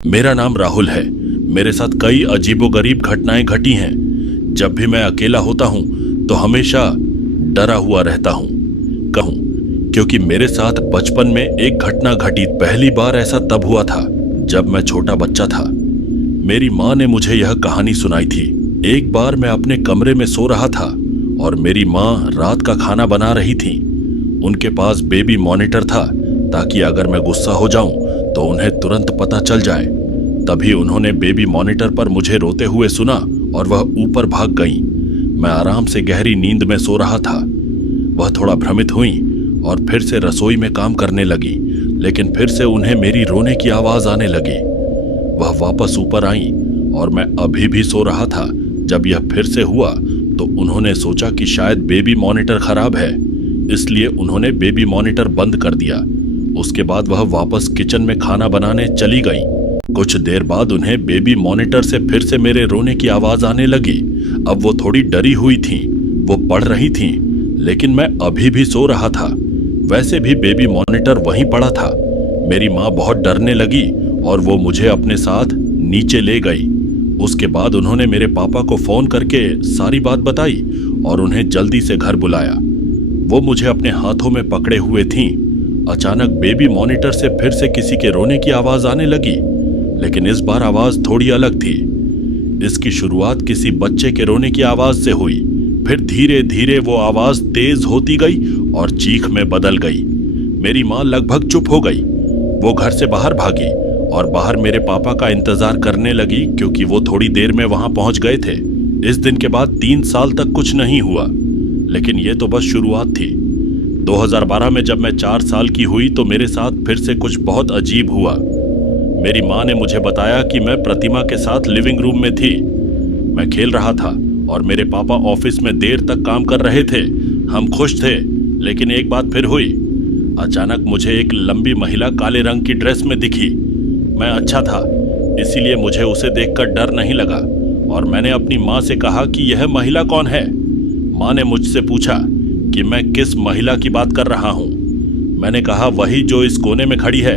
मेरा नाम राहुल है। मेरे साथ कई अजीबोगरीब घटनाएं घटी हैं। जब भी मैं अकेला होता हूं तो हमेशा डरा हुआ रहता हूं। कहूं क्योंकि मेरे साथ बचपन में एक घटना घटी। पहली बार ऐसा तब हुआ था जब मैं छोटा बच्चा था। मेरी माँ ने मुझे यह कहानी सुनाई थी। एक बार मैं अपने कमरे में सो रहा था और मेरी माँ रात का खाना बना रही थी। उनके पास बेबी मॉनिटर था ताकि अगर मैं गुस्सा हो जाऊं तो उन्हें तुरंत पता चल जाए। तभी उन्होंने बेबी मॉनिटर पर मुझे रोते हुए सुना और वह ऊपर भाग गईं। मैं आराम से गहरी नींद में सो रहा था। वह थोड़ा भ्रमित हुईं और फिर से रसोई में काम करने लगी, लेकिन फिर से उन्हें मेरी रोने की आवाज आने लगी। वह वापस ऊपर आईं और मैं अभी भी सो रहा था। जब यह फिर से हुआ तो उन्होंने सोचा कि शायद बेबी मॉनिटर खराब है, इसलिए उन्होंने बेबी मॉनिटर बंद कर दिया। उसके बाद वह वापस किचन में खाना बनाने चली गई। कुछ देर बाद उन्हें बेबी मॉनिटर से फिर से मेरे रोने की आवाज आने लगी। अब वो थोड़ी डरी हुई थीं। वो पढ़ रही थीं, लेकिन मैं अभी भी सो रहा था। वैसे भी बेबी मॉनिटर वहीं पड़ा था। मेरी माँ बहुत डरने लगी और वो मुझे अपने साथ नीचे ले गई। उसके बाद उन्होंने मेरे पापा को फोन करके सारी बात बताई और उन्हें जल्दी से घर बुलाया। वो मुझे अपने हाथों में पकड़े हुए थीं। अचानक बेबी मॉनिटर से फिर से किसी के रोने की आवाज आने लगी, लेकिन इस बार आवाज थोड़ी अलग थी। इसकी शुरुआत किसी बच्चे के रोने की आवाज से हुई। फिर धीरे धीरे वो आवाज तेज होती गई और चीख में बदल गई। मेरी माँ लगभग चुप हो गई। वो घर से बाहर भागी और बाहर मेरे पापा का इंतजार करने लगी, क्योंकि वो थोड़ी देर में वहां पहुंच गए थे। इस दिन के बाद 3 साल तक कुछ नहीं हुआ, लेकिन ये तो बस शुरुआत थी। 2012 में जब मैं 4 साल की हुई तो मेरे साथ फिर से कुछ बहुत अजीब हुआ। मेरी माँ ने मुझे बताया कि मैं प्रतिमा के साथ लिविंग रूम में थी। मैं खेल रहा था और मेरे पापा ऑफिस में देर तक काम कर रहे थे। हम खुश थे, लेकिन एक बात फिर हुई। अचानक मुझे एक लंबी महिला काले रंग की ड्रेस में दिखी। मैं अच्छा था, इसीलिए मुझे उसे देखकर डर नहीं लगा और मैंने अपनी माँ से कहा कि यह महिला कौन है। माँ ने मुझसे पूछा कि मैं किस महिला की बात कर रहा हूँ। मैंने कहा वही जो इस कोने में खड़ी है।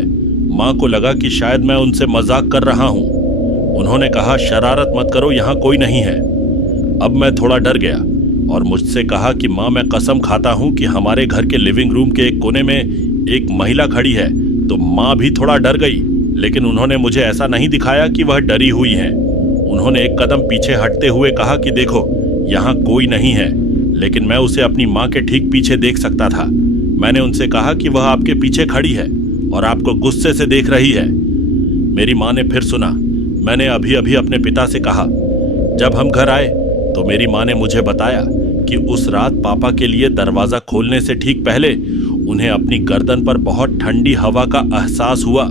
माँ को लगा कि शायद मैं उनसे मजाक कर रहा हूँ। उन्होंने कहा शरारत मत करो, यहाँ कोई नहीं है। अब मैं थोड़ा डर गया और मुझसे कहा कि माँ मैं कसम खाता हूँ कि हमारे घर के लिविंग रूम के एक कोने में एक महिला खड़ी है। तो माँ भी थोड़ा डर गई, लेकिन उन्होंने मुझे ऐसा नहीं दिखाया कि वह डरी हुई है। उन्होंने एक कदम पीछे हटते हुए कहा कि देखो यहाँ कोई नहीं है, लेकिन मैं उसे अपनी माँ के ठीक पीछे देख सकता था। मैंने उनसे कहा कि वह आपके पीछे खड़ी है और आपको गुस्से से देख रही है। मेरी माँ ने फिर सुना। मैंने अभी अभी अपने पिता से कहा। जब हम घर आए तो मेरी माँ ने मुझे बताया कि उस रात पापा के लिए दरवाज़ा खोलने से ठीक पहले उन्हें अपनी गर्दन पर बहुत ठंडी हवा का एहसास हुआ।